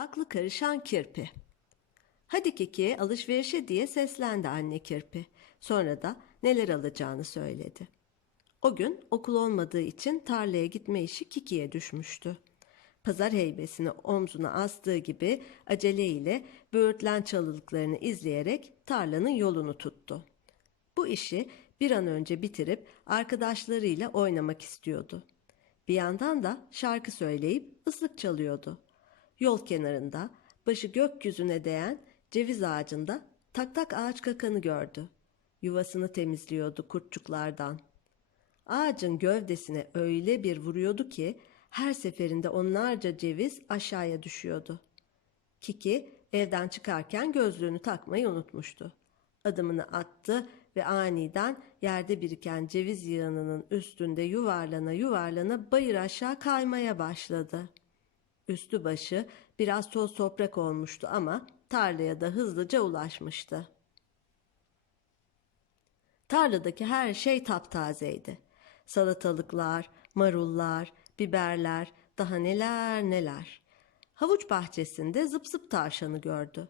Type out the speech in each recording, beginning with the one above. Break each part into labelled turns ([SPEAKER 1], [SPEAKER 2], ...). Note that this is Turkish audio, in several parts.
[SPEAKER 1] Aklı karışan kirpi. Hadi Kiki alışverişe diye seslendi anne kirpi. Sonra da neler alacağını söyledi. O gün okul olmadığı için tarlaya gitme işi Kiki'ye düşmüştü. Pazar heybesini omzuna astığı gibi aceleyle böğürtlen çalılıklarını izleyerek tarlanın yolunu tuttu. Bu işi bir an önce bitirip arkadaşlarıyla oynamak istiyordu. Bir yandan da şarkı söyleyip ıslık çalıyordu. Yol kenarında başı gökyüzüne değen ceviz ağacında tak tak ağaç kakanı gördü. Yuvasını temizliyordu kurtçuklardan. Ağacın gövdesine öyle bir vuruyordu ki her seferinde onlarca ceviz aşağıya düşüyordu. Kiki evden çıkarken gözlüğünü takmayı unutmuştu. Adımını attı ve aniden yerde biriken ceviz yığınının üstünde yuvarlana yuvarlana bayır aşağı kaymaya başladı. Üstü başı biraz toz toprak olmuştu ama tarlaya da hızlıca ulaşmıştı. Tarladaki her şey taptazeydi. Salatalıklar, marullar, biberler, daha neler neler. Havuç bahçesinde zıp zıp tavşanı gördü.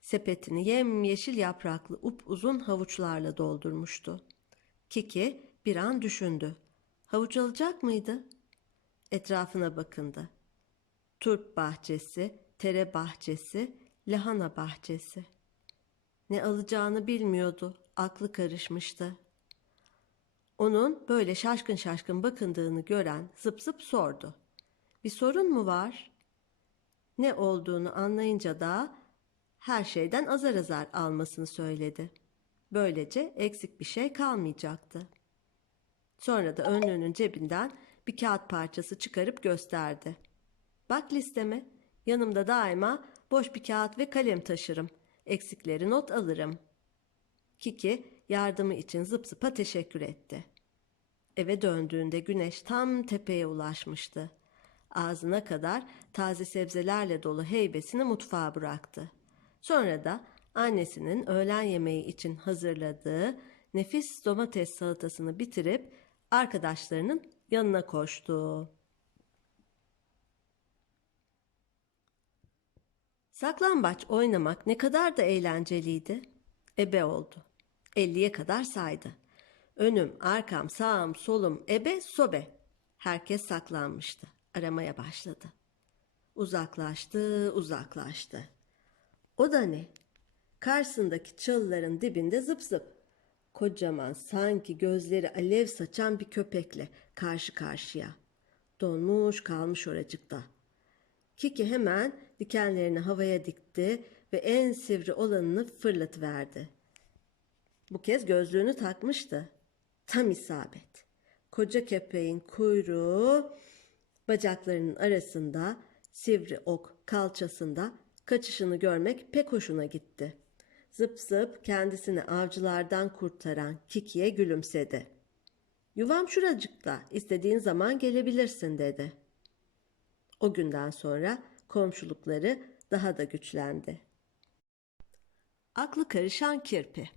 [SPEAKER 1] Sepetini yemyeşil yapraklı upuzun havuçlarla doldurmuştu. Kiki bir an düşündü. Havuç alacak mıydı? Etrafına bakındı. Turp bahçesi, tere bahçesi, lahana bahçesi. Ne alacağını bilmiyordu, aklı karışmıştı. Onun böyle şaşkın şaşkın bakındığını gören zıp zıp sordu. Bir sorun mu var? Ne olduğunu anlayınca da her şeyden azar azar almasını söyledi. Böylece eksik bir şey kalmayacaktı. Sonra da önlüğünün cebinden bir kağıt parçası çıkarıp gösterdi. Bak listeme, yanımda daima boş bir kağıt ve kalem taşırım. Eksikleri not alırım. Kiki yardımı için zıp zıpa teşekkür etti. Eve döndüğünde güneş tam tepeye ulaşmıştı. Ağzına kadar taze sebzelerle dolu heybesini mutfağa bıraktı. Sonra da annesinin öğlen yemeği için hazırladığı nefis domates salatasını bitirip arkadaşlarının yanına koştu. Saklambaç oynamak ne kadar da eğlenceliydi. Ebe oldu. Elliye kadar saydı. Önüm, arkam, sağım, solum, ebe, sobe. Herkes saklanmıştı. Aramaya başladı. Uzaklaştı, uzaklaştı. O da ne? Karşısındaki çalıların dibinde zıp zıp. Kocaman sanki gözleri alev saçan bir köpekle karşı karşıya. Donmuş kalmış oracıkta. Kiki hemen dikenlerini havaya dikti ve en sivri olanını fırlatıverdi. Bu kez gözlüğünü takmıştı. Tam isabet. Koca köpeğin kuyruğu bacaklarının arasında, sivri ok kalçasında kaçışını görmek pek hoşuna gitti. Zıp zıp kendisini avcılardan kurtaran Kiki'ye gülümsedi. Yuvam şuracıkta, istediğin zaman gelebilirsin dedi. O günden sonra komşulukları daha da güçlendi. Aklı karışan kirpi